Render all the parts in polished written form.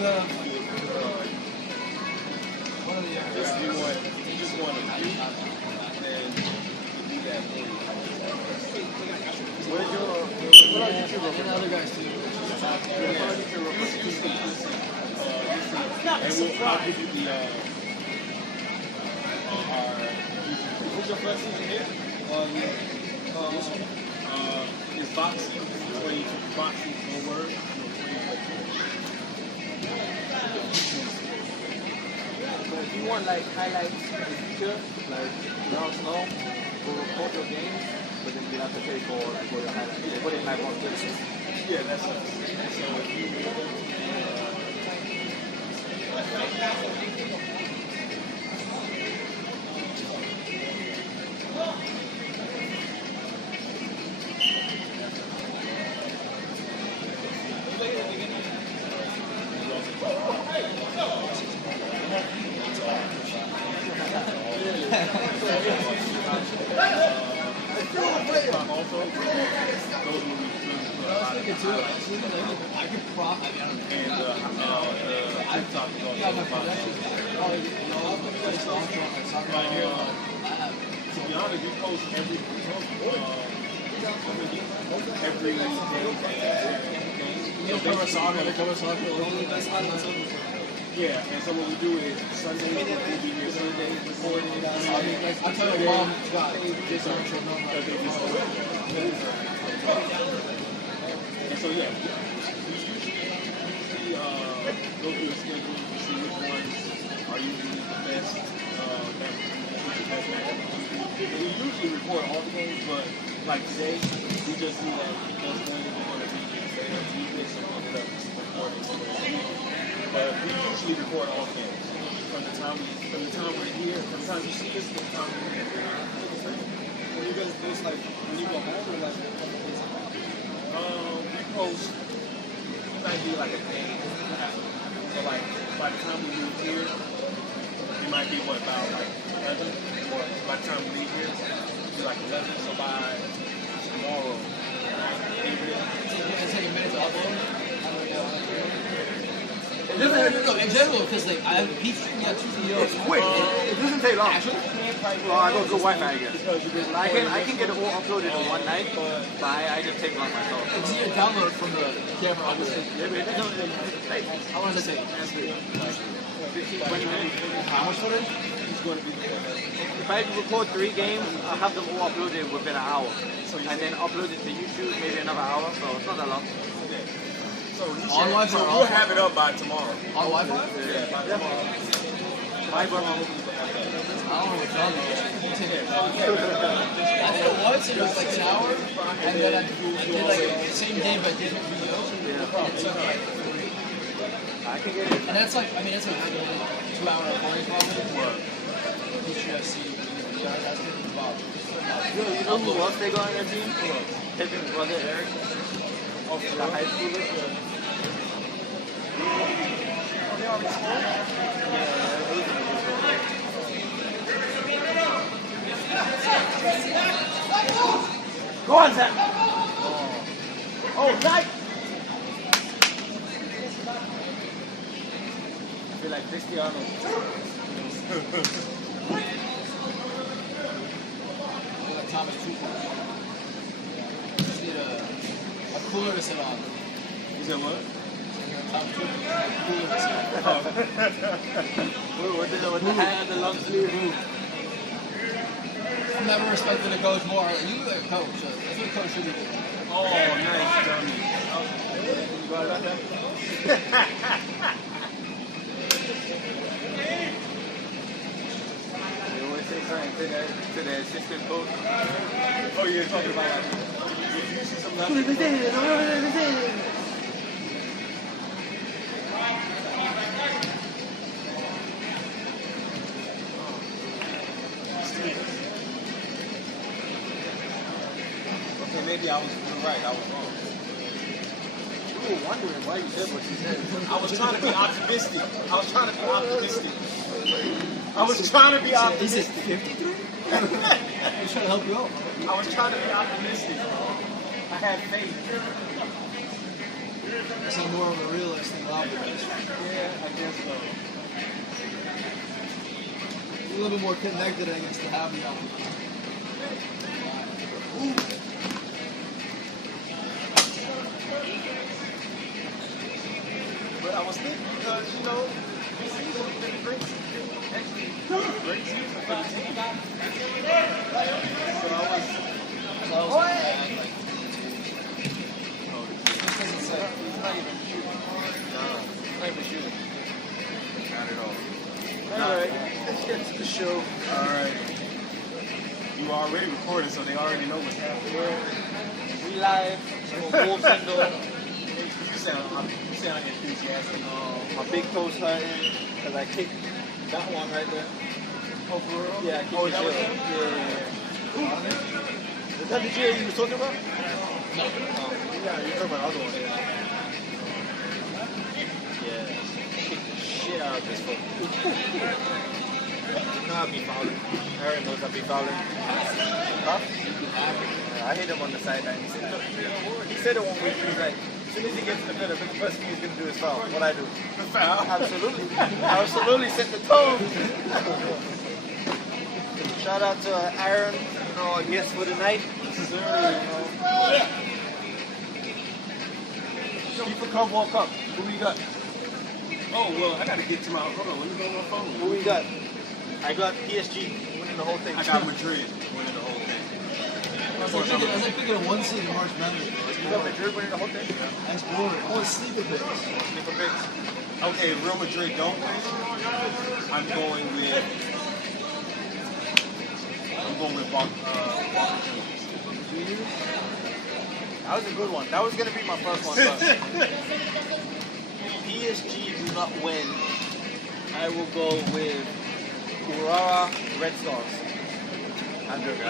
have one of the If you just want a few, then you do that for you. What are YouTube and other guys too? And I'll give you the what's your first season here? It's boxing, 20 boxing, one word. But if you want like highlights in the future, like now snow, we'll record your games, but then you have to pay for like all your highlights. They put it in like one place. Yeah, that's us. So if you I could prop. I to be honest, we post every yeah, and so what we do is Sunday, we'll be here Sunday, recording. I tell your mom, God, this on show no. And so yeah, we usually go through the schedule to see which ones are usually the best. We usually record all the games, but like today, we just knew that because we're going to be there, we just ended up recording some of the games. But we usually record all the games from the time we're here, from the time you see us, to the time we're here. When you guys post like when you go home or like we post, it might be like a day. So like by the time we move here, it might be what about like 11, or by the time we leave here, it'll be like 11. So by tomorrow, It's take a minute to upload. No, in general, because like he's streaming out 2 videos. quick. It doesn't take long. Actually, I go through Wi-Fi again. I can get it all uploaded in one night, but I just take long myself. It's easier to download from the camera. Yeah, but it doesn't. How long does it take? 15, 20 minutes. How much footage? If I record 3 games, I'll have them all uploaded within an hour. And then upload it to YouTube maybe another hour, so it's not that long. So on Wi-Fi. So we'll have it up by tomorrow. On Wi-Fi? Yeah, by tomorrow. I don't know what's on there. I think it was like an hour, and then I did like the same day but different videos. And it took like 3. I can get it. And that's like, I mean, it's like 2-hour recording probably. You should see. That's good about. You know who else they got on their team? Kevin's brother Eric. The high schooler. Go on, Sam. Oh, nice. I feel like Cristiano. Thomas Tuchel. Just need a cooler to sit on. You said what? Thomas Tuchel. Cooler to sit on. With the hat and the long sleeve. I've never respected a coach more. You are a coach. So that's what a coach should be doing. Oh, nice, dummy. You got that? You always say something to the assistant coach. Oh, you're talking about that. You see some left? Okay, maybe I was right. I was wrong. You were wondering why you said what you said. I was trying to be optimistic. I was trying to be optimistic. I was trying to be optimistic. Is it 53? I'm trying to help you out. I was trying to be optimistic. I had faith. I'm more of a realist than Optimist. Yeah, I guess so. A little bit more connected, I guess, to have the optimist. But I was thinking because, you know, this season has been a great season. Actually, great season for the team. So I was he's not even shooting. Nah, he's not even shooting. Not at all. Alright, let's get to the show. Alright. You already recording, so they already know what's happening. We live. Full single. You sound enthusiastic. My big toes hurting because I kicked that one right there. Oh, for real? Yeah, I kicked Oh, the that was jail. him? Yeah. Is that the jail you were talking about? Yeah, you're talking about the other one. Yeah. Kicked the shit out of this foot. You know I'll be fouling. Aaron knows I'll be fouling. Huh? I hit him on the sideline. He said it 1 week. He's like, as soon as he gets to the middle, the first thing he's going to do is foul. What I do? Foul? Absolutely. Absolutely set the tone. Shout out to Aaron, you know, our guest for the night. FIFA Cup World Cup. Who we got? Oh, well, I got to get to my... Hold on, let me go on my phone. Who we got? I got PSG winning the whole thing. I got Madrid winning the whole thing. I was like picking a 1 seed in March Madness. You got Madrid winning the whole thing? That's boring. Oh, it's sleeper picks. Sleeper picks. Okay, Real Madrid don't win. I'm going with Boca Juniors. That was a good one. That was going to be my first one. But PSG do not win. I will go with Urara Red Stars. I'm joking.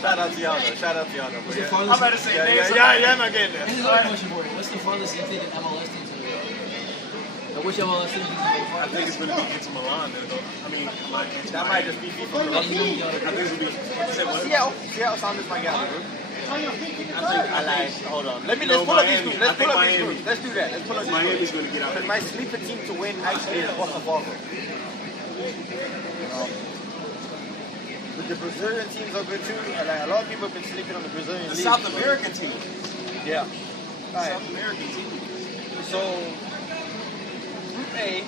Shout out to y'all though. Shout out to y'all though. What's the Yeah. farthest? I'm about to say names. Yeah, I'm not getting there. Here's another question for you. What's the farthest you think an MLS team to go? Or which MLS team do you think will go I farthest? think it's going to be into Milan. I mean, like, That might just be FIFA. Yeah, you know the I other. think it's going to be... Seattle Sounders might get out of the group. I lied. Hold on. Let's No, pull up these Miami. groups. Let's I think pull up these Miami. groups. Let's do that. Let's pull up these Miami's groups. going to get out. Because my sleeper team to win actually is Botafogo. But the Brazilian teams are good too. And like, a lot of people have been sleeping on the Brazilian The league. South American team. Yeah. Alright. South American team. So, Group A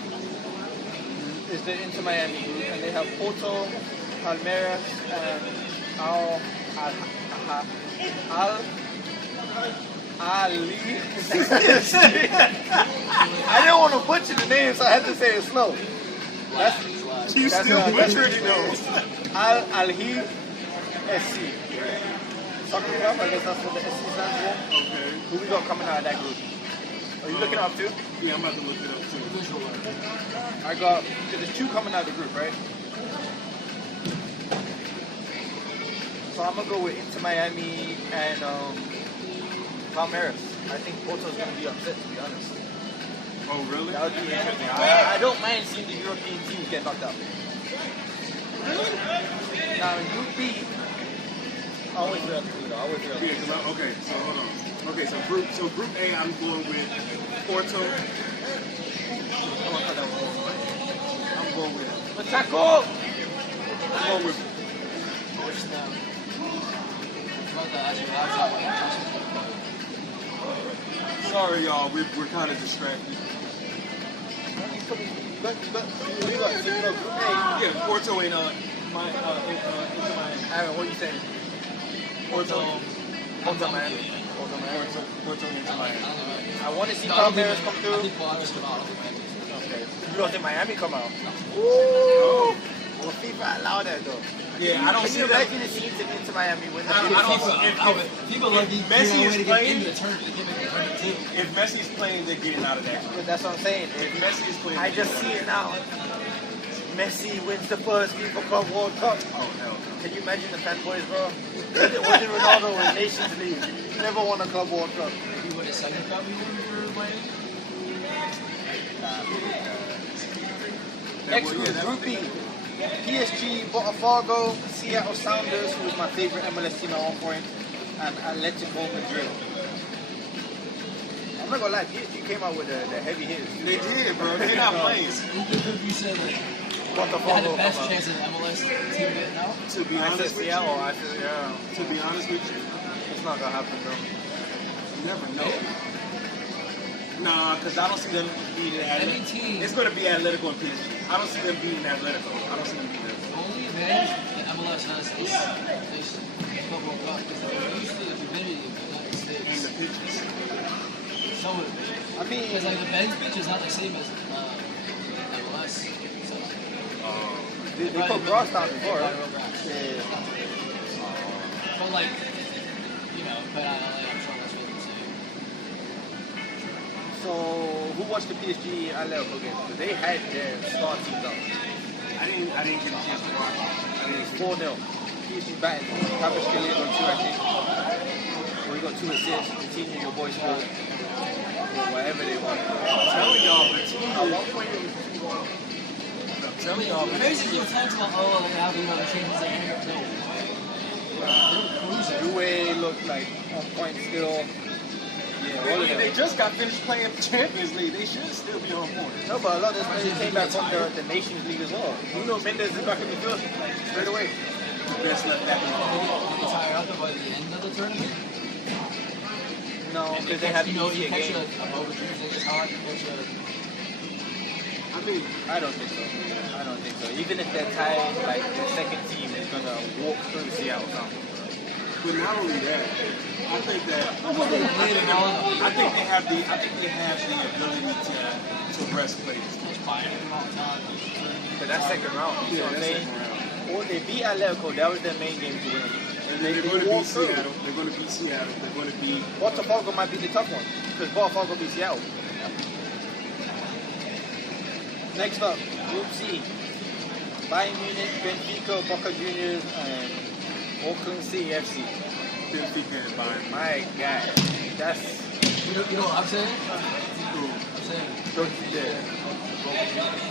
is the Inter Miami group, and they have Porto, Palmeiras, and Ali. I didn't want to butcher the name, so I had to say it slow. You still butchered it though. Al-Ahli SC. Soccer Club, I guess that's what the SC stands for. Okay. Who we got coming out of that group? Are you looking up too? Yeah, I'm about to look it up too. I got, there's 2 coming out of the group, right? So I'm going to go with Inter Miami and Palmeiras. I think Porto's going to be upset, to be honest. Oh, really? That would be interesting. I don't mind seeing the European teams get knocked out. Now in Group B, always real to do, always real. Yeah, 'cause okay, so hold on. Okay, so group A, I'm going with Porto. I'm going with Pachaco! I'm going with sorry y'all, we're kind of distracted. Who you got? So you got Group A. Yeah, Porto and into Miami. Aaron, what are you saying? Porto Miami. Porto into Miami. I want to see Palmeiras come through. Okay. You don't think Miami come out? Ooh! Well, FIFA allow that though. Yeah, I don't Can see you that. imagine the team to into Miami when the People like these Messi is playing- If If Messi's playing, they're getting out of that. But that's what I'm saying. If Messi is playing, I just see it now. Messi wins the first FIFA Club World Cup. oh hell. Can you imagine the fanboys, bro? Wasn't Ronaldo in Nations League? He never won a Club World Cup. you win a second cup, you win for Miami. Next group, Group B. PSG, Botafogo, Seattle Sounders, who is my favorite MLS team at one point, and Atletico Madrid. I'm not gonna lie, PSG came out with the heavy hitters. They did, bro. They're not playing. You said like What the they had the fuck? best chance in MLS team getting out. To be honest with you, Yeah. to be honest with you, It's not gonna happen, though. you never know. Nah, because I don't see them beating Any team. It's going to be Atletico and PSG. I don't see them beating Atletico. I don't see them beating them. The only advantage that MLS has this Club World Cup is that they're used to the humidity of the United And States. the pitches. So I mean, because like the Ben's pitch is not the same as MLS. So they put grass down before, right? Yeah. but like but I'm sure that's what they're saying. So, who watched the PSG Atletico game? Because they had their star teams out. I didn't get a chance to watch it. I didn't 4-0. PSG batting. Travis Kelly got 2, I think. Well, he got 2 assists. Continue your boys scored. Whatever they want. I'm telling y'all, the team I'm telling y'all, Basically, it's not about like how the changes their hair. No. Due looked like on point still. Yeah, all of them. they just got finished playing Champions League. They should still be on point. No, but a lot of those players came back from the Nations League as well. Mendes is back in the field straight away. Best left back in the world. They retire out by the end of the tournament. No, because they have you easier catch games. a motor thing is hard. You catch I mean, I don't think so. I don't think so. Even if they're tied, like the second team is gonna walk through Seattle Sound. but not only that, I think they have the ability to rest players. But that's second round. You know what I'm saying? Or they beat Atletico. That was their main game to win. And they're going to beat Seattle. They're going to beat Seattle. They're going to beat. Botafogo might be the tough one because Botafogo beat Seattle. Next up, Group C. Bayern Munich, Benfica, Boca Juniors, and Auckland City FC. Benfica and Bayern. My God, that's You know what I'm saying? Cool. I'm saying don't you dare. I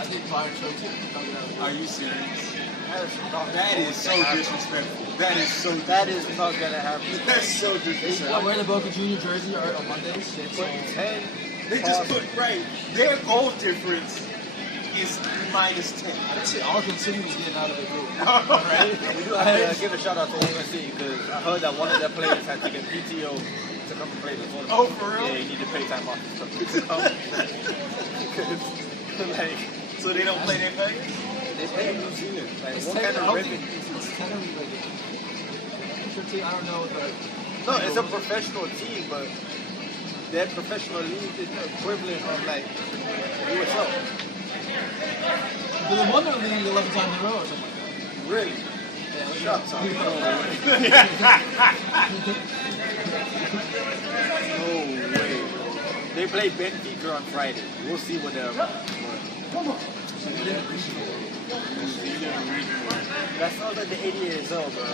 think Bayern choked it. Are you serious? That That is so disrespectful. That is so. That is not gonna happen. That's so I disrespectful. wear the Boca Junior jersey on Mondays. Put 10. They just put right. Their goal difference is -10. I'd say Auckland City was getting out of the group. Right? We do have to give a shout out to Auckland City because I heard that one of their players had to get PTO to come and play the tournament. Oh, for real? Yeah, he need to pay time off. Like, So they don't play their players? they play in New Zealand. Like, It's what kind of technically, revenue? it's technically like I don't know, but No, it's a professional team, but their professional league is the equivalent of like USL. they won their league 11 times in a row or something like that. Really? Yeah, Shut up. No way. They play Benfica on Friday. We'll see what they're about. That's not like the 80 years old, bro.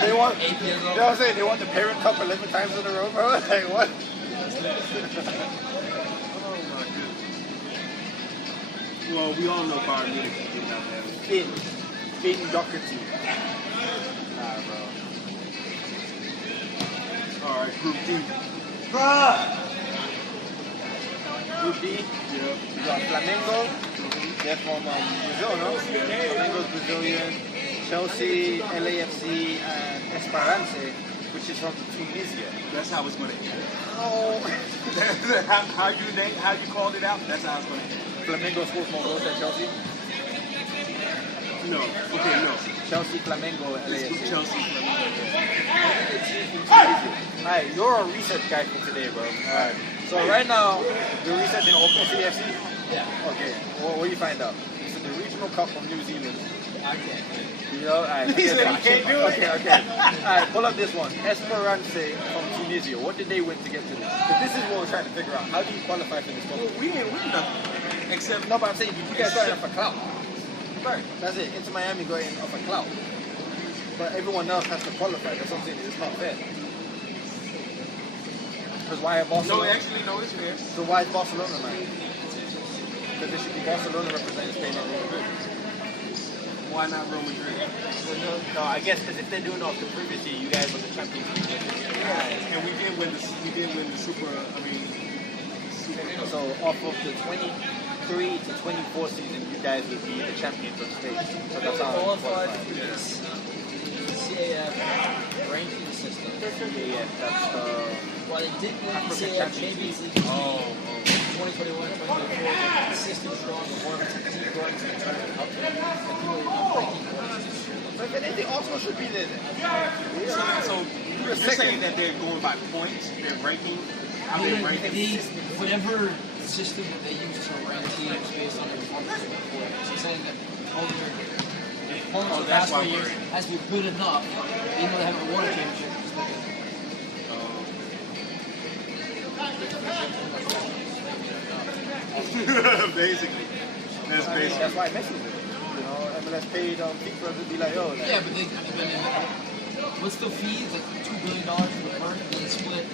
They want, 8 years you old. know what I'm saying? They want the parent cup 11 times in a row, bro. Like, what? Oh my goodness. Well, we all know Bayern Munich did not have it. Finn Doherty. Nah, bro. All right, Group D. Group D, Yeah. you got Flamengo. They're from Brazil, no? Flamengo's Brazilian. Chelsea, LAFC, and Esperance, which is from Tunisia. That's how it's going to end. Oh. how you called it out? That's how it's going to end. Flamengo scores more goals than Chelsea. No. Okay, no. Chelsea, Flamengo, Let's LAFC. do Chelsea. Alright, you're a research guy for today, bro. Alright. So right now, you're researching Auckland CFC? Yeah. Okay. What do you find out? It's the regional cup from New Zealand. I can't. You know, alright. He said he can't do it. Okay. Alright, pull up this one. Esperance from Tunisia. What did they win to get to this? Because this is what we're trying to figure out. How do you qualify for this Well, tournament? we didn't win nothing. Except No, but I'm saying you guys got it off a clout. Right. That's it. Inter Miami got in off a clout. But everyone else has to qualify. That's what I'm saying. It's not fair. Because why have Barcelona? no, actually, no, it's fair. So why is Barcelona not? Because it should be Barcelona representing Spain and Real Madrid. Why not Real Madrid? No, I guess because if they're doing off the previous year, you guys were the champions. And we did win the Super. So off of the 23 to 24 season, you guys would be the champions of state. So that's how it qualified for this CAF ranking system. CAF, that's Well, they did win the African CAF Champions Champions League 2021, 2024. Consistent, strong performance and keep going to the tournament up to the ranking points. But if anything, also should be there. So you're saying that they're going by points, they're ranking. How they ranking? Whatever system that they use to rank teams based on their performance going forward. So saying that their performance the past 4 years has been good enough, even though they haven't won a championship. Basically. That's basically. That's why Messi did it. You know, MLS paid FIFA to be like, oh. Yeah, but what's the fee? Like $2 billion for the first, and then split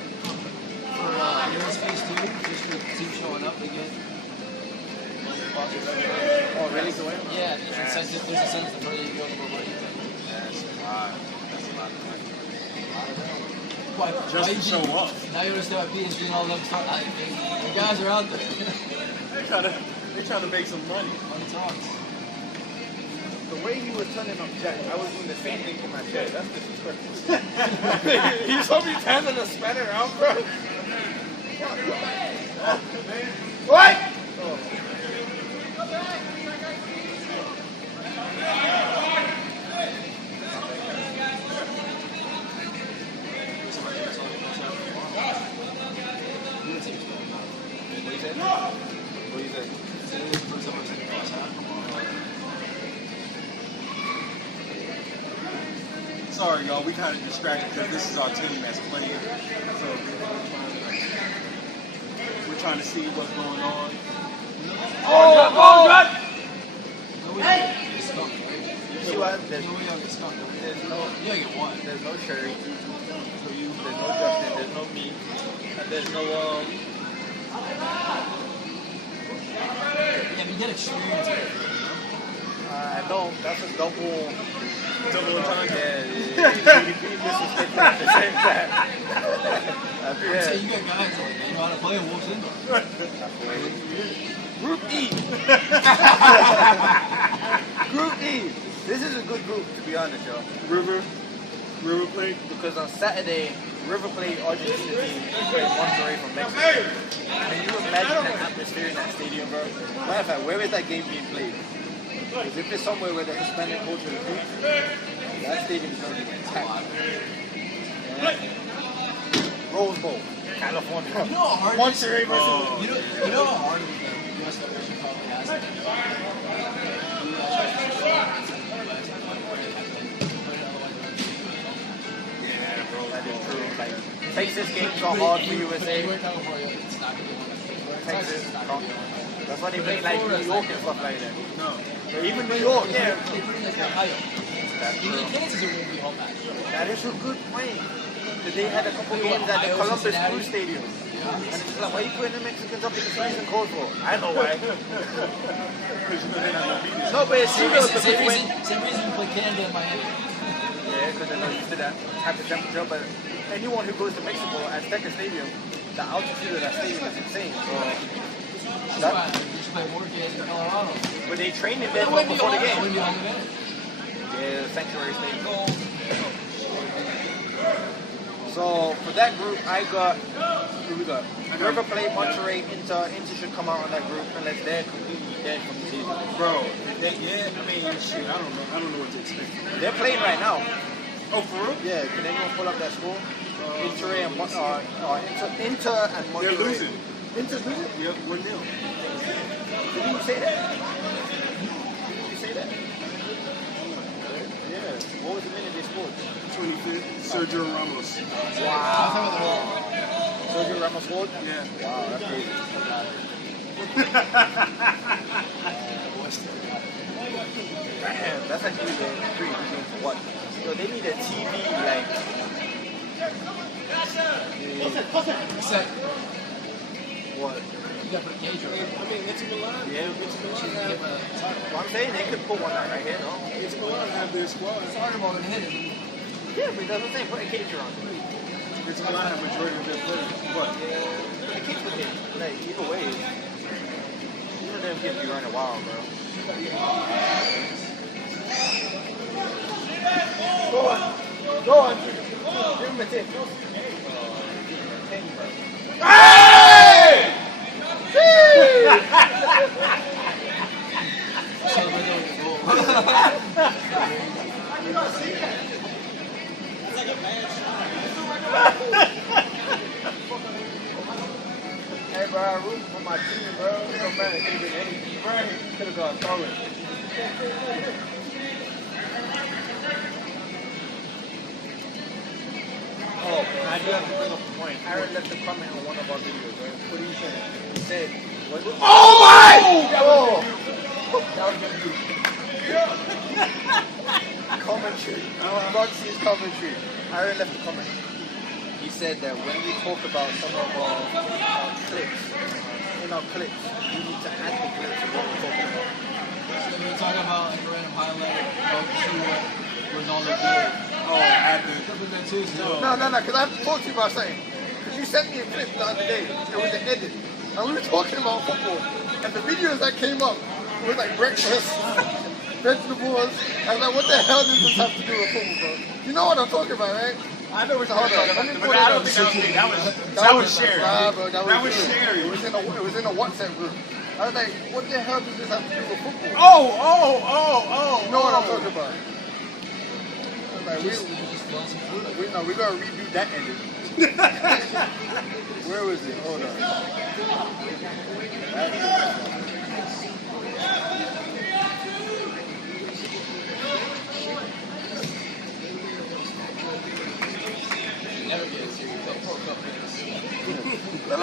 for aerospace too, just for the team showing up again. Oh, really? Yeah, there's incentive the further you go, the more money. That's a lot. That's a lot of money. Why Just to show up. Now you understand why PSG and all them the guys are out there. They're trying to make some money. Money talks. The way he was turning up Jack, I was doing the same thing to my Jack. That's disrespectful. He told me handing the spanner around, bro. What? Oh. What do you say? Sorry, y'all. We kind of distracted because this is our team that's playing. So we're trying to see what's going on. Hey! You see what? There's no Cherry for you. There's no Justin. There's no me. And there's no Yeah, but you get experience with it. I know that's a double time. Yeah, you being disrespectful at the same time. I'm saying you got guys like they know how to play Wolves Indoor. Group E. Group E. This is a good group, to be honest, y'all. River Plate. Because on Saturday, River played Argentina team played Monterrey from Mexico. Can you imagine the atmosphere in that stadium, bro? Matter of fact, where is that game being played? Because if it's somewhere where the Hispanic culture is big, that stadium is going to be packed. Yeah. Rose Bowl, California. You know how hard Monterrey versus. You know how hard the U.S. Federation probably has it. Yeah, bro, that is true. Like, Texas games are hard for USA. Texas, that's why they play like New York and stuff like that. No. But even New York, yeah. They put in like Ohio. Even Kansas, it won't be home match. That is a good point. Because they had a couple games at the Columbus Crew Stadium. And it's like, why are you putting the Mexicans up in the freezing cold for? I know why. No, but it's serious. Same reason you play Canada and Miami. Yeah, because they're not used to that type of temperature. But anyone who goes to Mexico at Azteca Stadium, the altitude of that stadium is insane. So That's why you should play more games in Colorado. but they trained in Denver before the game. Wouldn't be home advantage. Yeah, the Sanctuary Stadium. So for that group, I got who we got? River Plate, Monterrey, Inter should come out on that group unless they're completely dead from the season. Bro, yeah, I mean, shit, I don't know what to expect. They're playing right now. Oh, for real? Yeah, can anyone pull up that score? Inter and Monterrey. They're losing. Inter's losing? Yep, 1-0. Did you say that? Did you say that? Yeah. What was the minute they scored? 25th, Sergio Ramos. Wow. Sergio Ramos scored? Yeah. Wow, that's crazy. Damn, that's actually the pretty good game for what? So they need a TV like. It's like, What? You got to put a cage around it. I mean, Inter Milan. Yeah. Inter Milan Give have. him a title. What I'm saying, they could put one out right here, no? Inter Milan have their squad. It's harder ball than hit it. Yeah, but that's what I'm saying. Put a cage around it. Inter Milan have majority of their players. What? Put a cage with it. Like, either way, you know them kids be running wild, bro. Go on. Go on. Give him a tip. Hey! Celebrate that with a goal. Hey, bro, I root for my team, bro. It don't matter. It could have been any team. Could have gone forward. Oh, I do have to bring up a point. Aaron left a comment on one of our videos, right? What do you think? He said, what? Oh my! That was good. Commentary. Boxy's commentary. Aaron left a comment. He said that when we talk about some of our clips, in our clips, we need to add the clips of what we're talking about. So we're talking about like a random highlight of see what Ronaldo did. Oh, at the. Put that too, so. No, because I have to talk to you about something. Because you sent me a clip the other day. It was an edit. And we were talking about football. And the videos that came up was like breakfast, vegetables. I was like, what the hell does this have to do with football, bro? You know what I'm talking about, right? I know what you're Hold on, talking let me about, pull but it I don't up. think that was shared. Nah, bro, that was shared. shared. It was in a WhatsApp group. I was like, what the hell does this have to do with football? Oh. You know what I'm talking about? I was like, we gotta redo that ending. Where was it? Hold on. Never get it serious. That Pro Cup is. Look.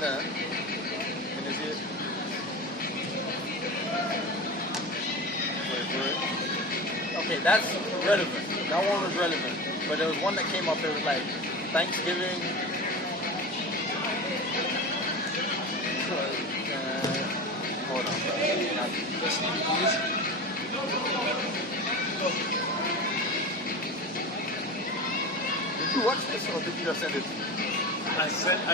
No. Can you see it? Okay, that's relevant. That one was relevant. But there was one that came up, it was like Thanksgiving. Hold on. Just need to do this. Did you watch this or did you just send it to me? I just sent it.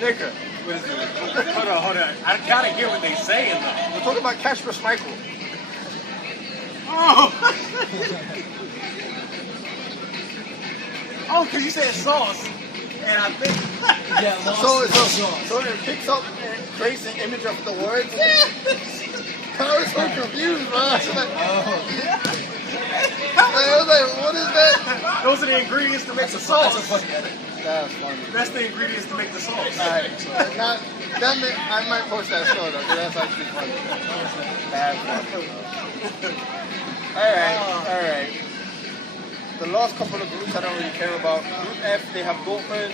Nigga, What is it? Hold on. I gotta hear what they saying though. we're talking about Cash vs. Michael. Oh, because you said sauce. And I think. Yeah, lost. So it picks up and creates an image of the words. I was so confused, bro. I was like, what is that? Those are the ingredients to make the sauce. That's funny. That's the ingredients to make the sauce. Alright, I might post that story though, because that's actually funny. That's funny. Alright. The last couple of groups I don't really care about. Group F, they have Dortmund,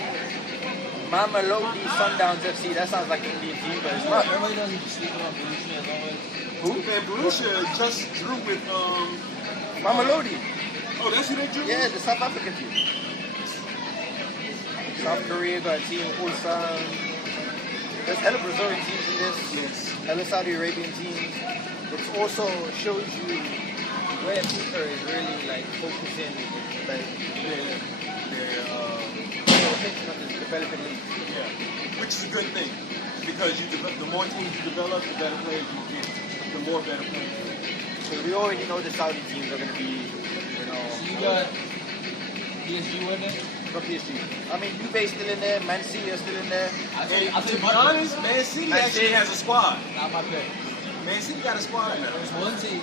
Mamelodi, Sundowns FC. That sounds like an Indian team, but it's not. Everybody knows he's sleeping on Borussia as always. Who? Man, Borussia just drew with Mamelodi. Oh, that's who they drew Yeah, with? the South African team. South Korea got a team, Ulsan. There's hella Brazilian teams in this. Yes. Hella Saudi Arabian teams. It also shows you where FIFA is really like focusing like their attention on the developing league. Yeah. Which is a good thing. Because the more teams you develop, the better players you get. The more better players. So we already know the Saudi teams are going to be, you know. So you got PSG winning. From PSG. I mean, Juve still in there, Man City is still in there. I And think to be my honest, Man City actually has a squad. not my pick. Man City got a squad now. There's one team,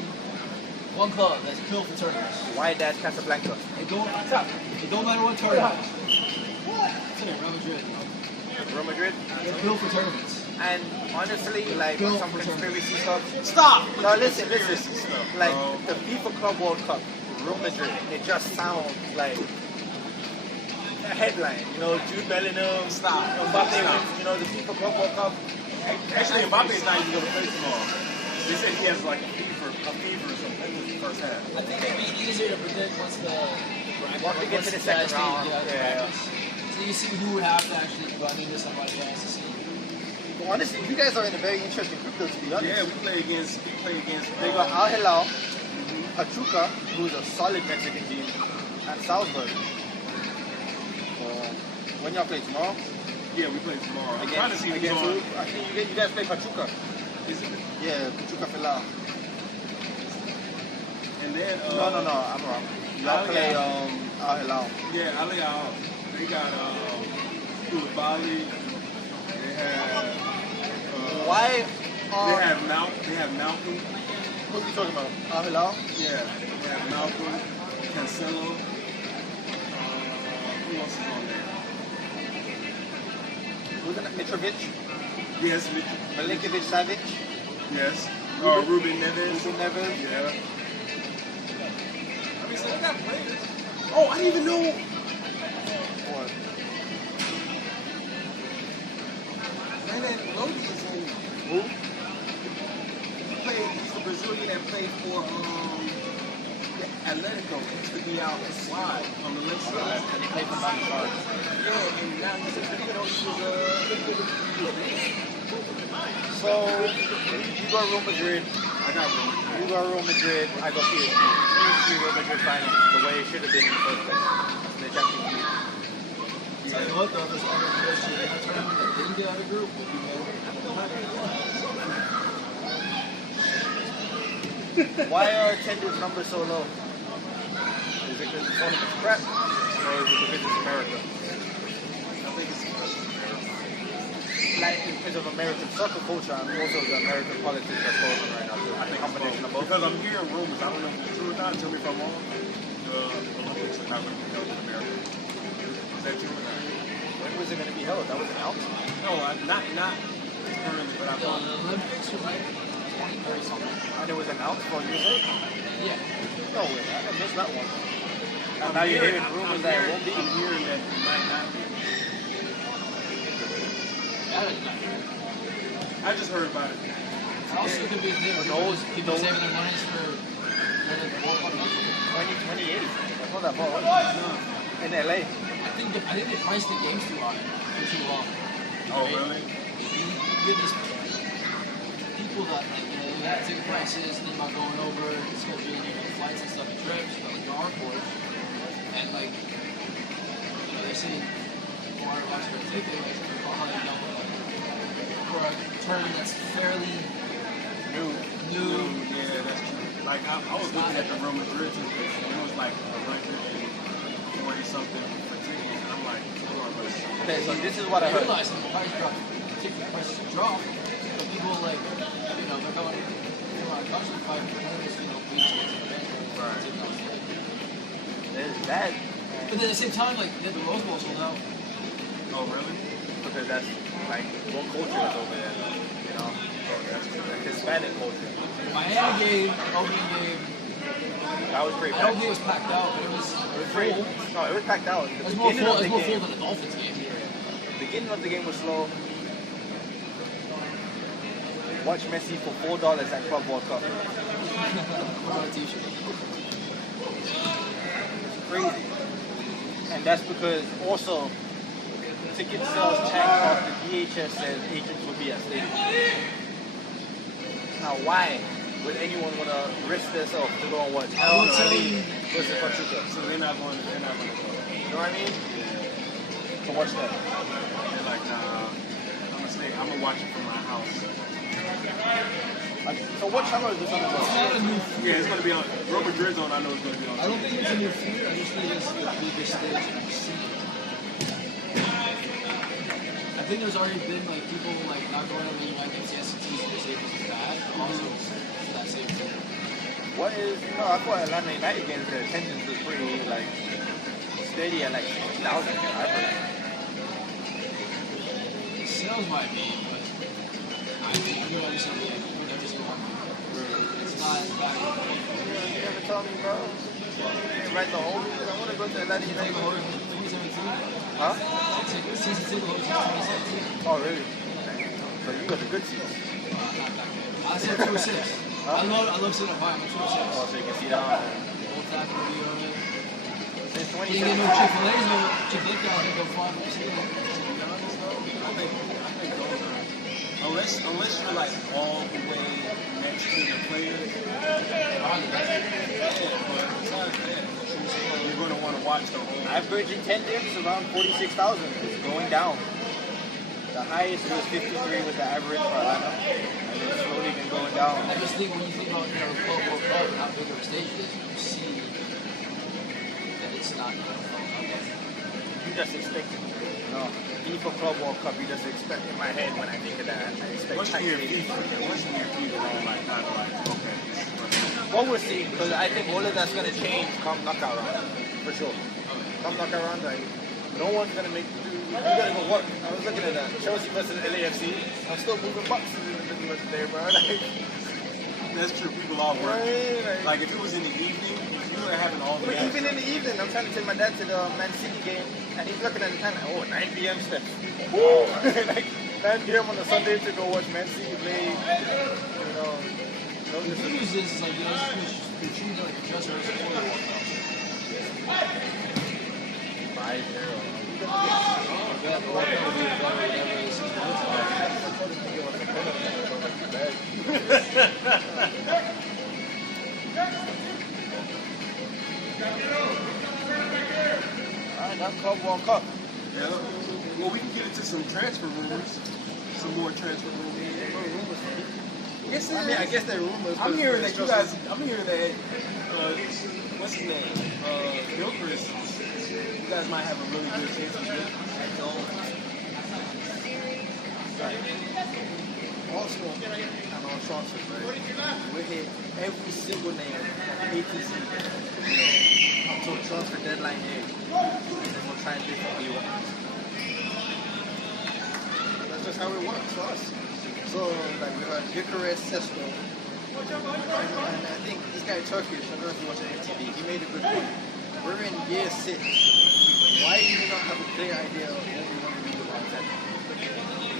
one club that's built for tournaments. Why that Casablanca? It don't matter what tournament. It's Real Madrid. Real Madrid. They're built for tournaments. And honestly, like Built some for conspiracy stuff. Stop! No, listen. Stuff, Like bro. the FIFA Club World Cup, Real Madrid. It just sounds like a headline. You know, Jude Bellingham, Stop. Mbappe wins. You know, the FIFA Club World Cup. Actually, Mbappe's not even going to play tomorrow. They said he has like a fever or something in the first half. I think it'd be easier to predict once the Once we get to the second round, yeah. So you see who would have to actually run into somebody else to see. Well, honestly, you guys are in a very interesting group, though, to be honest. Yeah, we play against. They got Al Hilal, Pachuca, who's a solid Mexican team, and Salzburg. When y'all play tomorrow? Yeah, we play tomorrow. I'm trying to see who's Against on. who? I think you guys play Pachuca. Is it? Yeah, Pachuca Hilal. And then No, I'm wrong. Y'all play Al Hilal. Yeah, Ali Al. They got Koulibaly. They have. Why? They have Malcolm. What are you talking about? Al Hilal? Yeah, they have Malcolm, Cancelo. Who else is on there? Who's in it? Mitrovic? Yes, Milinkovic Savic? yes. Ruben Neves. Ruben Neves? Yeah. I mean, so they got players. Oh, I didn't even know. What? Renan Lodi is in. Who? He's the Brazilian that played for Atletico. He used to be out wide on the left side. And he played for Man United. Yeah, and now he's a Filipino. He was So, you got Real Madrid. I got one. You got Real Madrid. I got PSG. PSG Real Madrid final the way it should have been in the first place. In the Champions League. Tell you what though, this other PSG tournament that didn't get out of group will be better. Why are attendance numbers so low? Is it because the tournament's crap? Or is it because it's America? I think it's Like, because of American soccer culture and also the American politics that's going on right now. So I think a combination of both. because I'm hearing rumors. I don't know if it's true or not. Tell me if I'm wrong. The Olympics are not going to be held in America. Is that true or not? When was it going to be held? That was announced? No, not currently, but I The thought. Olympics were like 2030 something. And it was announced for USA? Yeah. No way, I missed that one. And now you're hearing rumors that it won't be. I'm hearing that it might not be. That is not I just heard about it. also could be a thing where people saving their monies for the World Cup next year. 2028. That's not that far away. In LA. I think they priced the games too high for too long. Oh, really? You get these people that they have ticket prices, think about going over, scheduling flights and stuff and trips, like the airport, and like they say $400 for a ticket, like $100 for a tournament that's fairly new. Yeah, that's true. Like I was looking at the Real Madrid tickets, and it was like 140 something for tickets, and I'm like, Okay, so this is what I heard. realize the price drop, ticket prices drop, but people like, they're going on country 5 minutes, beach There's that. But then at the same time, like, the Rose Bowl sold out. oh really? Because that's like what culture is over there, Like Hispanic culture. Miami game, opening game, That was pretty I don't packed. think it was packed out, but it was Pretty, full. no, it was packed out. It The was more beginning full, of the game, than the Dolphins game. the beginning of the game was slow. Watch Messi for $4 at Club World Cup. On a t-shirt. Crazy. And that's because also ticket sales tanked after DHS said agents would be at stadium. Now why would anyone want to risk themselves to go and watch Al Hilal versus Pachuca? So they're not going to go. You know what I mean? To watch that. They're like, nah, I'm gonna watch it from my house. So what channel is this on? It's not a new feud. Yeah, it's gonna be on. Real Madrid's on. I know it's gonna be on. I don't think it's a new feud. I just think it's the biggest stage I've seen. I think there's already been like people like not going to the United States SCTs because they think it's bad. But also, it's that same thing. What is, no, I thought Atlanta United games, the attendance was pretty, like, steady at like 6,000. I heard. Sales might be, but I think you never see the you never see one. It's not that. You never tell me, bro. It's right the whole reason I want to go to Atlanta United. 2017. Huh? Season 2 was 2017. Oh, really? So you got the good seats. I said 206. I love sitting up high. I'm 206. Oh, so you can see down. Old Trafford will be on it. since You get no 2017. Chick-fil-A's, no Chick-fil-A guys can go fly from the ceiling. I think those are, unless you're like all the way next to the players. Yeah, but besides that, you're going to want to watch the whole. Average attendance around 46,000. It's going down. The highest was 53 was the average for Atlanta. And it's slowly been going down. I just think when you think about Club World Cup and how big of a stage it is, you see that it's not going to fall out. You just expect it. No. FIFA Club World Cup, you just expect in my head when I think of that. I expect Once you hear tight FIFA, I'm like, kind of like, okay. What we'll see, because I think all of that's going to change come knockout round, for sure. Come knockout round, like, no one's going to make you gotta go work. I was looking at that Chelsea versus LAFC. I'm still moving boxes in the middle of the day, bro. Like, That's true. People all work. right, Like if it was in the evening, you were having all the. but even in the evening, I'm trying to take my dad to the Man City game, and he's looking at the time, like, 9 p.m. steps. Woo! Like 9 p.m. on a Sunday to go watch Man City play. You know, The thing is, like, you're treating it like a dress rehearsal for the World Cup. 5-0. Alright, that's Club World Cup. Yeah. Well, we can get into some transfer rumors. Some more transfer rumors. Yes, I guess they're rumors. I'm hearing that you guys. I'm hearing that. What's his name? Gilchrist. You guys might have a really good chance of getting. Arsenal and our transfers, right? We hit every single name from A to Z, up to a transfer deadline day. And then we'll try and do what we want. That's just how it works for us. So, like, we had Bucharest, Sesko. And I think this guy Turkish, I don't know if you watch MTV, he made a good point. We're in year 6. Why do we not have a clear idea of what we want to do with Arteta?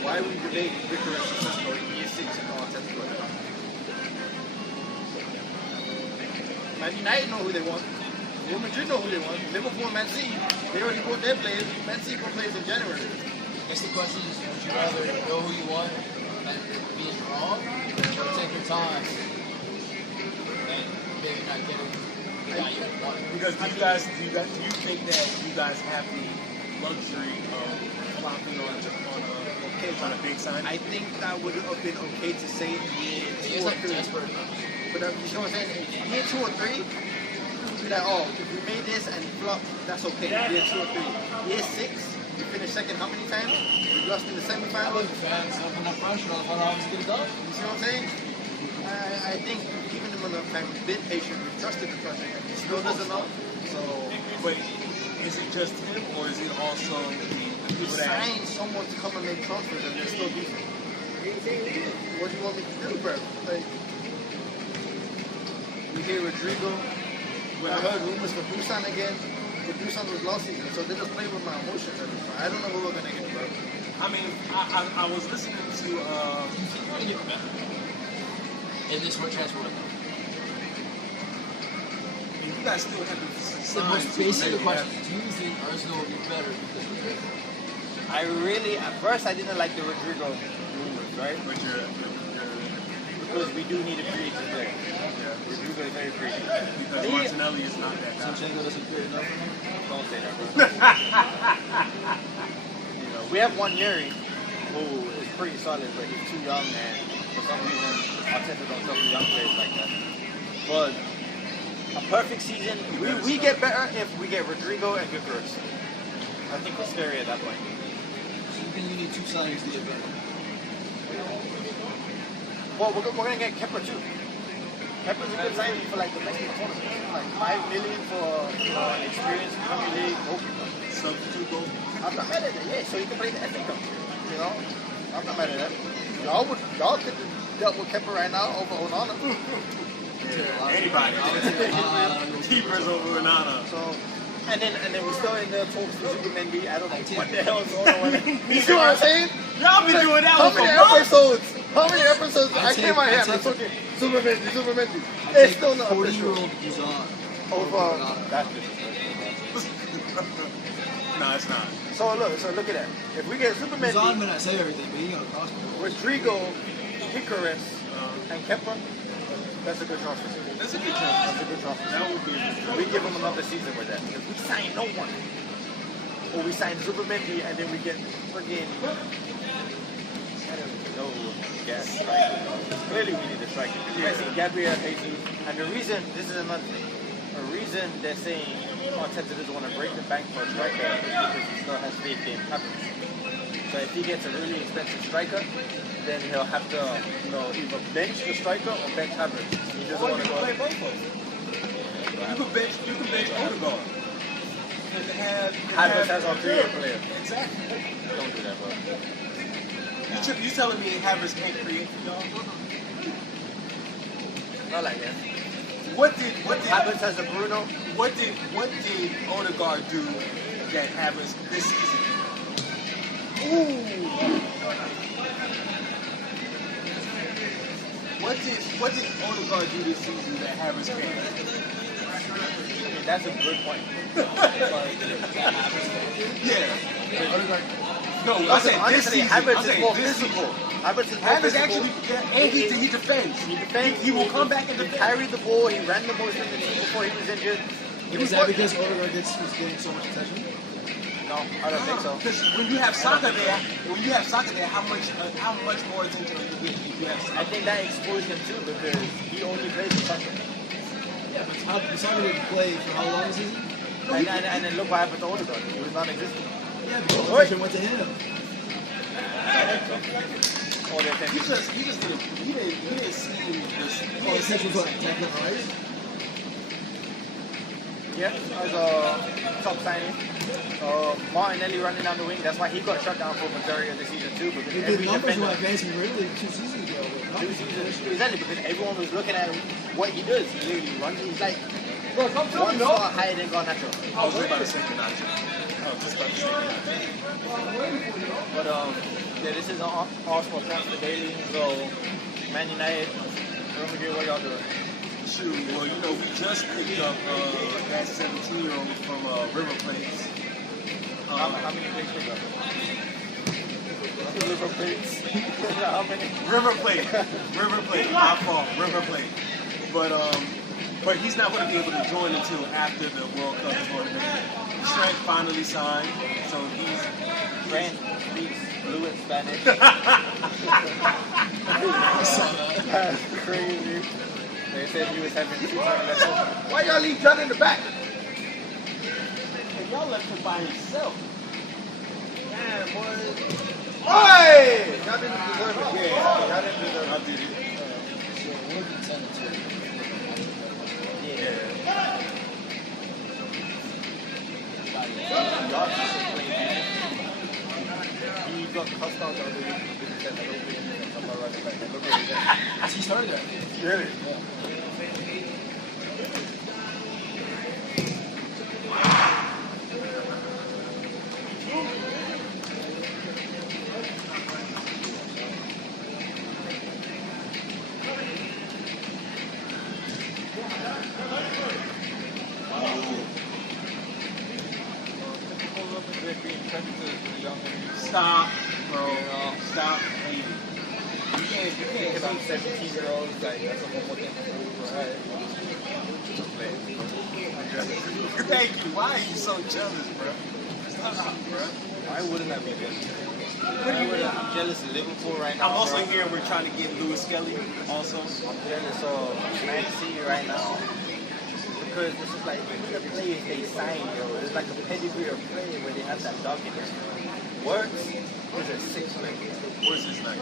Why are we debating Bucharest and Sesko in year 6 and Arteta going on? Man United know who they want. Real Madrid know who they want. Liverpool and Man City, they already bought their players. Man City bought players in January. I guess the question is, would you rather know who you want and be wrong, or take your time and maybe not get it the guy you want? Because do you think that you guys have the luxury of flopping on a big sign? I think that would have been okay to say in year 2 It's or like 3. desperate. But you know what I'm saying? In year 2 or 3, be like, oh, if we made this and flop, that's okay. Year 2 or 3. Year 6, we finished second how many times? We lost in the semi-finals. Fans have enough pressure on how to get it done. You see what I'm saying? I think giving them enough time, we've been patient, we've trusted the project, and he still doesn't know. So, But is it just him, or is it also we people that? signed someone to come and make transfers and they're still decent. What do you want me to do, bro? Like, we hear Rodrigo. I heard rumors for Busan again. But Busan was last season, so they just play with my emotions at this point. I don't know who we're gonna get, bro. I mean, I was listening to. You think you're going to get better in this transfer window? You guys still have to The sign. most basic question: do you think Arsenal will be better because of this? At first I didn't like the Rodrigo rumors, right? But Because we do need a creative player. Rodrigo is very creative. because Martinelli is not that guy. Zinchenko doesn't create enough for him? Don't say that, bro. You know, we have one Yuri who is pretty solid, but he's too young, and for some reason, Arteta don't talk to young players like that. But a perfect season, we get better if we get Rodrigo and Bucharest. I think we're scary at that point. So you think you need 2 signings to get better? Well, we're gonna get Kepler too. Kepler's a good signing for like the next tournament. Like $5 million for an experienced Premier League goalkeeper. Substitute goal. I'm not mad at that. Yeah, so he can play the FA Cup. You know, I'm not mad at that. Y'all could have dealt with Kepler right now over Onana. Anybody. Keepers over Renata. So, and then we're still in the talks to Zubimendi. I don't know what the hell is going on. You see what I'm saying? Y'all been doing that How one for many months. episodes? How many episodes? I came out here and I took it. Zubimendi. It's still not official. 40-year-old Duzan. Over. That's disrespectful. No, it's not. So look at that. If we get Superman Zon may not say everything, but he got a crossbow. Rodrigo, Icarus, and Kemper, that's a good transfer. That's a good transfer. That's a good transfer. That would be. We give him another season with that. If we sign no one, or we sign Superman and then we get friggin' I don't know, gas striker. Clearly we need a striker. I see Gabriel Jesus, and the reason this is another thing. The reason they're saying Arteta doesn't want to break the bank for a striker is because he still has faith in Havertz. So if he gets a really expensive striker, then he'll have to, either bench the striker or bench Havertz. He doesn't want to go. Play both of them. You can bench Odegaard. Havertz has our 3-year player. Exactly. Don't do that, bro. You telling me Havertz can't create for y'all? Not like that. What did Havertz has a Bruno. What did Odegaard do that Havertz this season? Ooh. What did Odegaard do this season that Havertz can't? I mean, that's a good point. Yeah. No, I Honestly, said this season. Havertz is more physical. Havertz actually, and he defends. He defends. He will come back and He defend. carried the ball. He ran the most in the team before he was injured. Is that because Odegaard was getting so much attention? No, I don't think so. Because when you have soccer there, how much more attention do you get if you have I soccer? think that exposed him too because he only plays for soccer. Yeah, but Saka didn't play for how long this season? And then look what happened to Odegaard. He was non-existent. Yeah, because the attention went to him. All the attention. He didn't see this. Oh, the attention was like Declan Rice? Yeah, that was a top signing. Martinelli running down the wing. That's why he got shut down for the majority of the season too. Because The every numbers were defender, advancing really 2 seasons ago. exactly, because everyone was looking at what he does. He literally runs. He's like Bro, come to one me, no. star higher than Garnacho. I was just about to say Ganache. But yeah, this is an Arsenal transfer daily. So Man United, Real Madrid, what y'all doing? Shoot, well, we just picked up that 17-year-old from River Plate. How many picks we got? River plates. How many? River Plate. My fault. River Plate. But he's not going to be able to join until after the World Cup tournament. Trent finally signed, so he's Trent speaks fluent Spanish. That's crazy. They said he was having 2 times lessons. Why y'all leave John in the back? and y'all left him by himself. Man, boy. Oi! Y'all didn't deserve it. Yeah, y'all didn't deserve it. I did it. So we're contended to. Yeah. He got cussed out the other week because he said that opening and come out right back. Look at his He started that. Really? Stop, bro. Stop. You can't Think about 17-year-olds, like, that's a whole thing. Thank you. Why are you so jealous, bro? Stop, bro. Why wouldn't I be jealous? I'm jealous of Liverpool right now. I'm also bro. here. We're trying to get Lewis Skelly. Also, I'm jealous of Man City right now. Because this is like the players they sign, yo. It's like a pedigree of play where they have that dog in there. Works is a 6-man. where's his nice?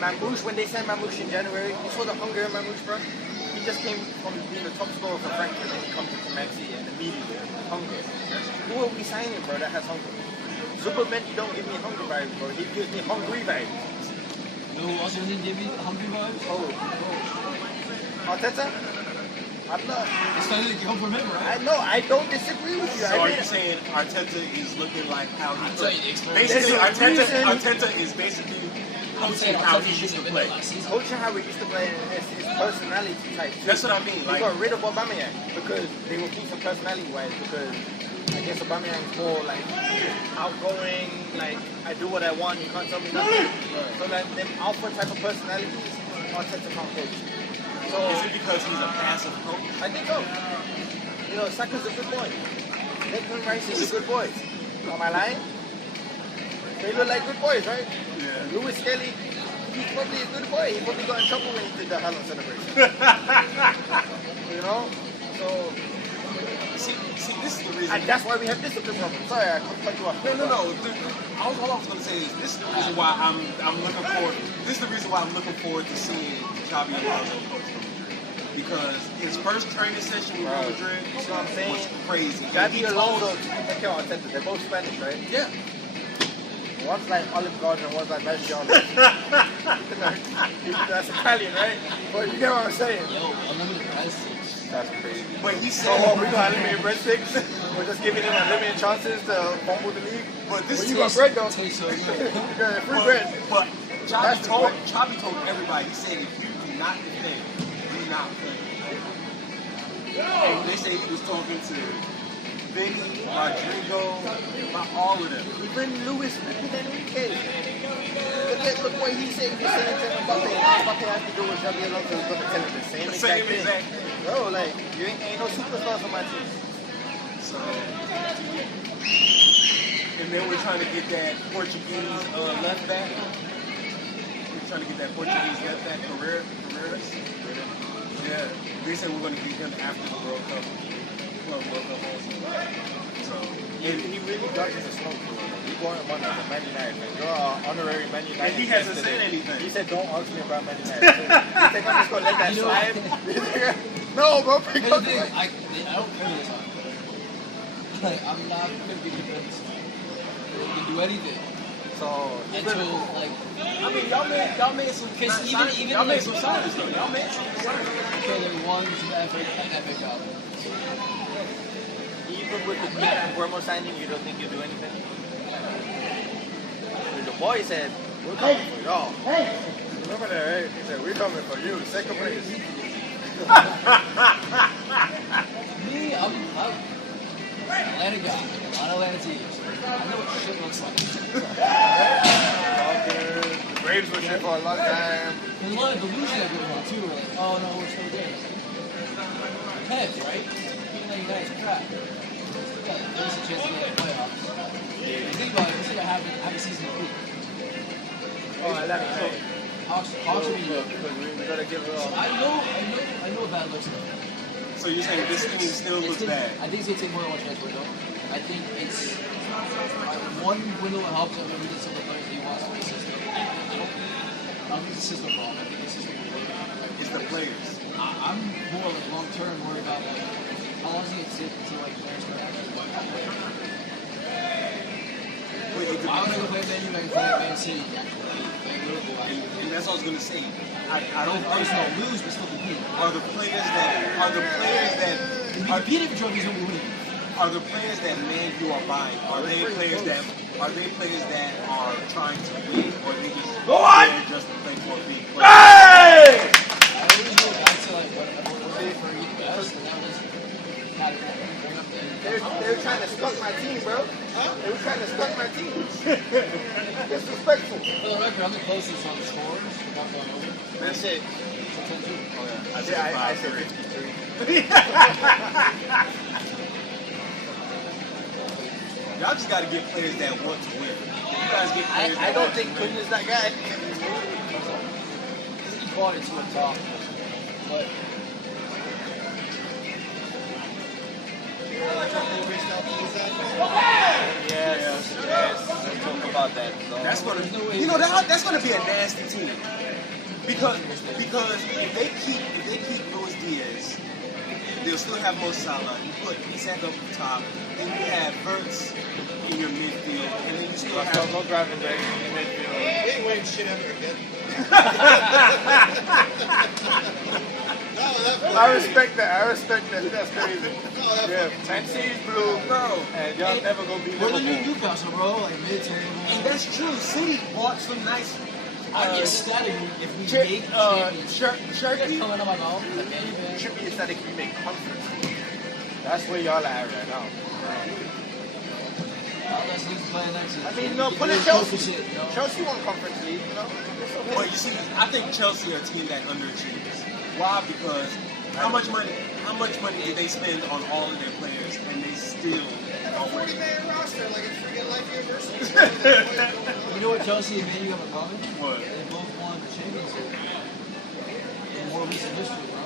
Mamouche, when they signed Mamouche in January, you saw the hunger in Mamouche, bro? He just came from being the top scorer for Frankfurt and he comes to Man City and immediately hunger. Who are we signing, bro, that has hunger? Superman, you don't give me hunger vibes, bro. He gives me hungry vibes. You know who else doesn't give me hungry vibes? Arteta? I'm not. It started to come from him, right? I know, I don't disagree with you. So are you saying Arteta is looking like how he I'll tell you the explanation. basically There's a reason- Arteta is basically coaching how he used to play. Coaching how we used to play, and it's his personality type. That's what I mean. He Like, got rid of Aubameyang because they were beefing personality-wise. Because I guess Aubameyang's more like outgoing, like I do what I want, you can't tell me nothing. So like them alpha type of personalities, Arteta can't coach. So is it because he's a passive coach? I think so. You know, Saka's a good boy. Declan Rice is a good boy. Am I lying? They look like good boys, right? Yeah. Lewis Kelly, he's probably a good boy. He probably got in trouble when he did the Haaland celebration. You know? So, See, this is the reason. and that's why we have discipline problems. Sorry, I cut you off. No. All I was gonna say is this is the reason why I'm looking forward. This is the reason why I'm looking forward to seeing Xabi Alonso coach for Madrid, because his first training session with Real Madrid You know what I'm saying? was crazy. Xabi Alonso, Mikel Arteta, they're both Spanish, right? Yeah. One's like Olive Garden and one's like Maggiano. That's Italian, right? But you get what I'm saying? Yo, I remember the breadsticks. That's crazy. But he So said, we got unlimited breadsticks. We're just giving him unlimited chances to fumble the league. but this But is you got bread though. Tastes so good. You got free bread. But That's Xabi told everybody. He said, if you do not defend, do not play. And they say he was talking to Vinny, Rodrigo, about all of them. Even Luis Enrique. Look what he said. He's saying to Mbappe. Mbappe has to do what Xabi Alonso is going to tell him the same exact thing. Bro, like, you ain't no superstars on my team. So, and then we're trying to get that Portuguese left back. We're trying to get that Portuguese left back, Carreras. Yeah, they said we're going to get him after the World Cup. World Cup also. So, He really dodges the smoke. He going one of the Man United. Like, you're an honorary Man United. and he hasn't said anything. He said, don't ask me about Man United. You think I'm just going to let that slide? No, bro. Here's the thing, I don't care this time. Like, I'm not going to be convinced. They can do anything. So, Until, like, I mean, y'all made some Because even y'all made like- some signings though. Y'all made some signings. okay, they won an FA Cup. even with the Mika and Burmo signing, you don't think you'll do anything? The boy said, we're coming for y'all. Remember that, right? He said, we're coming for you. Second place. Me, I'm Atlanta guy. A lot of Atlanta teams. I know what shit looks like. The Braves were shit for a long time. There's a lot of delusion that goes on too. We're like, oh no, we're still there. Heads, right? Even though you guys are crap. Yeah, there's a chance to get in the playoffs. Think about it. It's like have a season of food. Oh, Atlanta, right. Hawks will be good. Because we gotta give it all. I know what that looks like. So you're saying this team still looks bad? I think it's gonna take more than one transfer window. I think it's one window that helps him when he gets some of the players that he wants for the system. I don't think it's a system problem. I think it's system related. It's the players. I'm more like long term worried about like how long is he gonna sit until like players start actually what I want to go play Man United, play Man City. And that's what I was gonna say. I don't think Arsenal lose, but still compete. are the players that Compete if trophies when we win. are the players that man you are buying. Are they players that are trying to win, or they just to play for a big player? Hey! I always go back to like what they for each best, and that was not bring up They were trying to stuck my team, bro. They were trying to stuck my team. Disrespectful. For the record, I'm the closest on the scores. Not going over. That's it. So 10-2. Oh yeah, I I said said 5-3. 53. Y'all just gotta get players that want to win. You guys get players I don't think Clinton is that guy. He bought it to a top. But Yes. Let's talk about that. So. That's gonna be a nasty team. Because if they keep Luis Diaz, they'll still have Mo Salah. You put Isak up the top, then you have Verts in your midfield, and then you still have no driving back in the midfield. He ain't waiting shit ever again. I respect that. That's crazy. Yeah, Tennessee's blue, bro. and y'all never gonna be we're the new Liverpool. Newcastle, bro. Like mid-table. And that's true. City bought some nice I'd be ecstatic if we make champions. Sharky Coming on my mouth. should be ecstatic if we make conference. That's where y'all at right now. Let's play next year. I mean, no, put it Chelsea. Chelsea won conference league, you know. Well, you see, I think Chelsea are a team that underachieves. Why? Because how much money did they spend on all of their players, and they still don't win? 40-man roster, like it's freaking Life University. You know what Chelsea and Man U have in common? What? They both won the Champions League in more recent history, bro.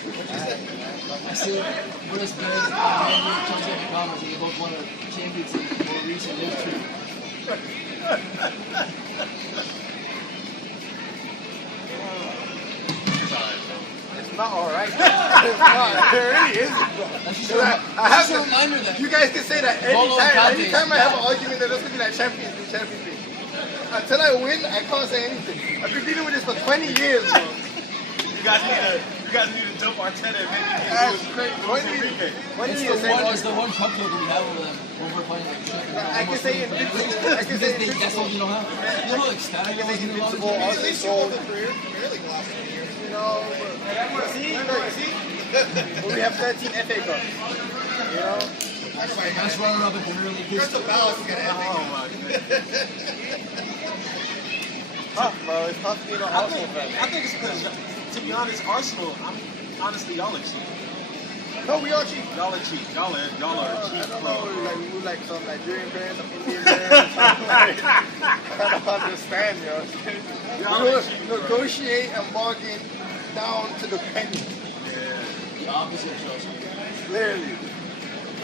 I said, what is good? Man U and Chelsea have in common? They both won a Champions League in more recent history. It's not alright. It's not. It really isn't. I have to reminder that you guys can say that anytime I have an argument that doesn't be like Champions League. Until I win, I can't say anything. I've been dealing with this for 20 years, bro. You guys need to dump Arteta and maybe That's crazy. It's the one cup token we have over them when we're playing like shit. I can say it. That's all you don't have. You know how ecstatic I was in the Invincible, lobby? all At they least you sold. won the career League the last 20 years. You know, see? But we have 13 FA Cups. You know? Best runner up in Premier League Crystal history. Palace is going to have Oh my goodness. Tough, bro. It's tough being an Arsenal fan. I think it's because, to be honest, Arsenal, honestly, y'all are cheap. No, we are cheap. Y'all are cheap. Y'all are a cheap I don't club. know, like, we like some Nigerian bands, some Indian bands. I don't understand, yo. Y'all We are cheap, bro. negotiate and bargain down to the penny. Yeah. The opposite of Chelsea. Literally.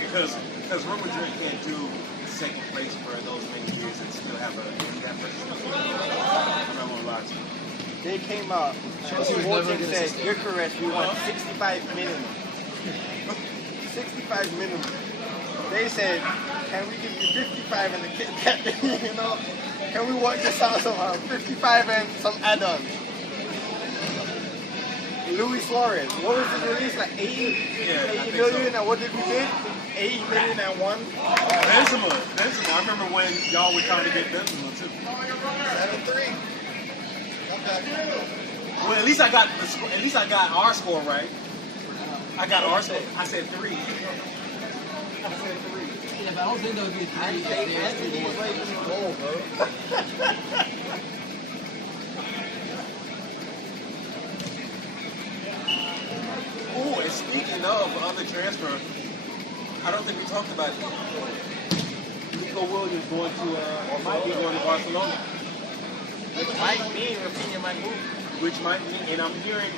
Because Real Madrid can't do second place for those many years and still have a first place. I'm not gonna lie to you. They came out. Chelsea was Sporting never gonna said, sustain. Eucharist, we want 65 minimum. 65 minimum. They said, can we give you 55 and the Kit Kat, you know? Can we work this out somehow? 55 and some add-ons. Luis Suarez, what was his release? Like 80 Yeah, I think million, so. and what did we get? 80 million and one. Benzema. I remember when y'all were trying to get Benzema too. 7-3. Well, at least I got the score. At least I got our score right. I got our score. I said 3. Yeah, but I don't think that would be a 3 if they Oh, and speaking of other transfer, I don't think we talked about it. Nico Williams going to might be going to Barcelona. Might be, Rafinha might move. Which might be, and I'm hearing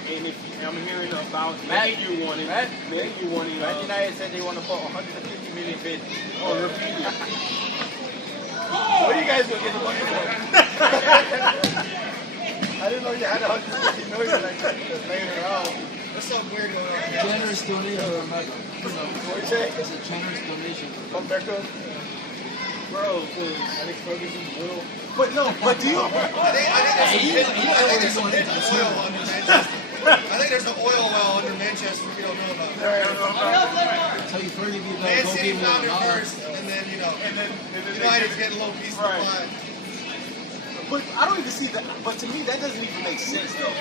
about Man you wanting. Man Man United said they want to put 150 million bid. on Rafinha. What are you guys gonna get the money for? I didn't know you had 150 million like that. Just laying around. There's something weird going on. Generous donation from Beckham. What you say? It's a generous donation. From Beckham? Bro, Alex Ferguson, Will. but do you? I think there's some hidden oil under Manchester. I think there's an oil well under Manchester we don't know about. Tell you Fergie be Man go City be found with her Ronaldo. first, and then, And then United's getting a little piece of the Right. pie. But I don't even see that. But to me, that doesn't even make sense though,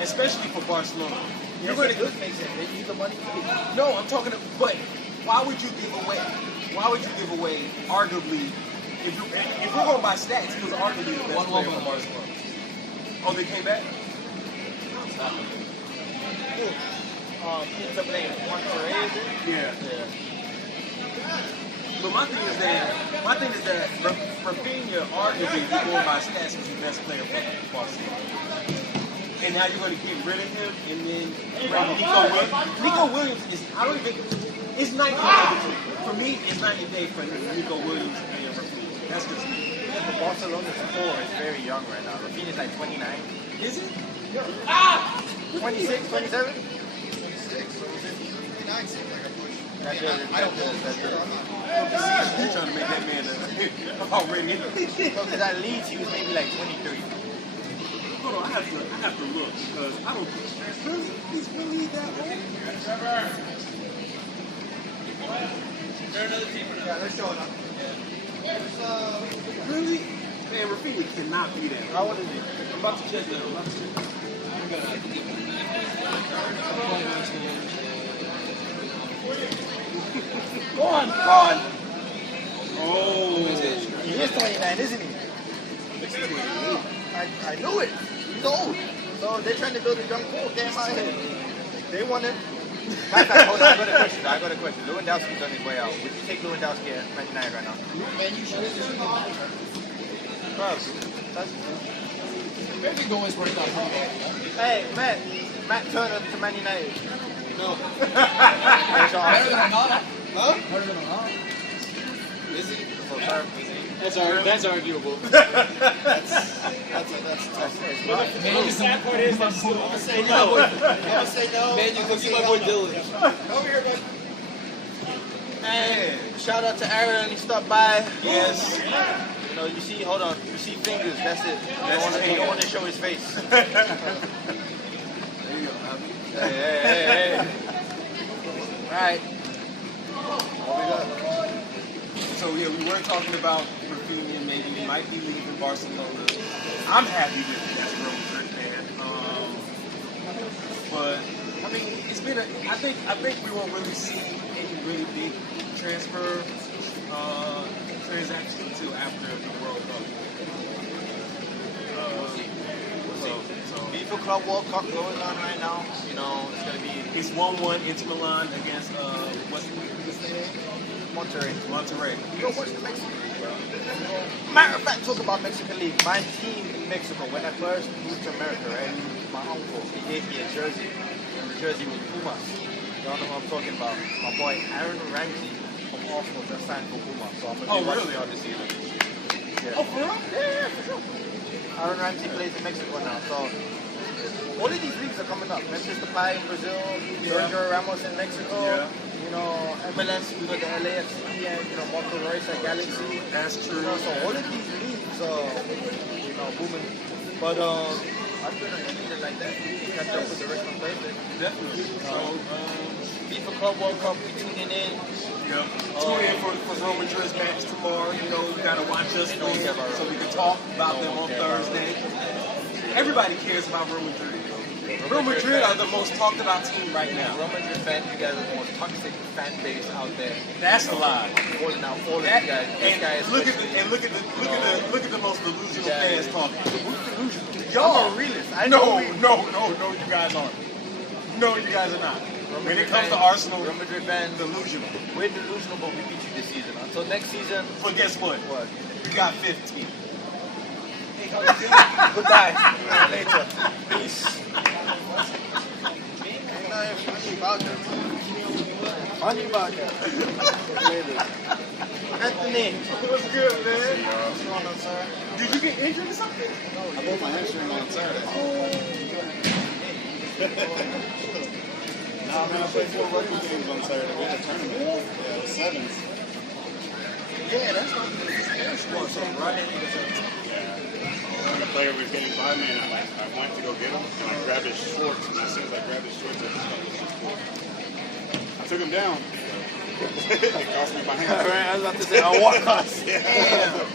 especially for Barcelona. You're Yes, gonna it does make sense. They need the money. No, I'm talking. But why would you give away? Why would you give away? Arguably, if we're going by stats, he was arguably the best player for Barcelona. Oh, they came back. Pizza playing 1 for 8. Yeah. But my thing is that Rafinha arguably, if you're going by stats, was the best player for Barcelona. And now you're going to get rid of him, and then grab Nico Williams. Nico Williams is, I don't even, it's night and day. For me, it's night and day for Nico Williams and Rafinha. That's just me. Yeah, but Barcelona's core is very young right now. Rafinha's like 29. Is it? 26, 27? 26, so 59 seems like a push. That's I don't know for sure. I'm not. You're trying to make that man already. Because at Leeds, he was maybe like 23. Hold on, I have to look because I don't think he's really that old. Yeah, they're showing up. Really? Man, Rafinha cannot be there. How old is he? I'm about to check that. Go on, go on. Oh. He is 29, isn't he? I knew it. He's old. So they're trying to build a young core. Damn my head. They want him. Matter of fact, hold on, I got a question. Lewandowski's on his way out. Would you take Lewandowski at 99 right now? Man, you should have just Bro, that's... Maybe Gomez worked out pretty well. Hey, Matt Turner to Man United. No. Better than Onana. Huh? Better than Onana. Is he? That's arguable. That's tough. Man, you Sad part is that I'm gonna say no. I'm gonna say no. Man, you can see my boy Dylan. Over here, man. Hey, shout out to Aaron. He stopped by. Yes. You know, you see, hold on. You see fingers. That's it. You don't want to show his face. Hey. All right. So yeah, we were talking about Rafinha. Maybe he might be leaving Barcelona. I'm happy with it as a Real Madrid fan. But I mean, it's been I think we won't really see any really big transfer transaction until after the World Cup. So FIFA Club World Cup going on right now. You know, it's gonna be it's 1-1 Inter Milan against what's the name? Monterrey. Monterrey. You don't watch the Mexican League, bro. Matter of fact, talk about Mexican League. My team in Mexico, when I first moved to America, right? My uncle, he gave me a jersey. And the jersey was Pumas. You all know what I'm talking about. My boy Aaron Ramsey from Arsenal just signed for Pumas. So I'm gonna be watching really? on this season. Yeah. Oh, for real? Yeah, for sure. Aaron Ramsey plays in Mexico now, so all of these leagues are coming up. Memphis Depay in Brazil, Sergio Ramos in Mexico. Yeah. You know, MLS, we got the LAFC and, you know, Marco Reus at Galaxy. That's true. You know, so all of these leagues are, you know, booming. But I'm gonna end it like that. Catch up with the rest on Thursday. Definitely. So, FIFA Club World Cup, we tuning in. tune in for Real Madrid's match tomorrow. You know, you gotta watch us so we can talk about them on Thursday. Everybody cares about Real Madrid. Real Madrid are the most talked about team right now. Real Madrid fans, you guys are the most toxic fan base out there. That's a lie. Calling out all of you guys. This guy is Look at the most delusional fans talking. Y'all are realists. No, you guys aren't. No, you guys are not. When it comes to Arsenal, Real Madrid fans, delusional. we're delusional, but we beat you this season. Until next season, But guess what? what? You got 15. Goodbye. Later. Peace. Funny about that. Anthony. What's good, man? What's going on, sir? Did you get injured or something? I broke my hamstring on Saturday. Nah, man, I played 4 rugby games on Saturday. We had a tournament. Yeah, it was 7s. Yeah, that's not the sport, so right? When the player was getting by me, and I went to go get him, and I grabbed his shorts, and as soon as I grabbed his shorts, I took him down. It cost me my hand. I was about to say, I walk us. Yeah. Damn.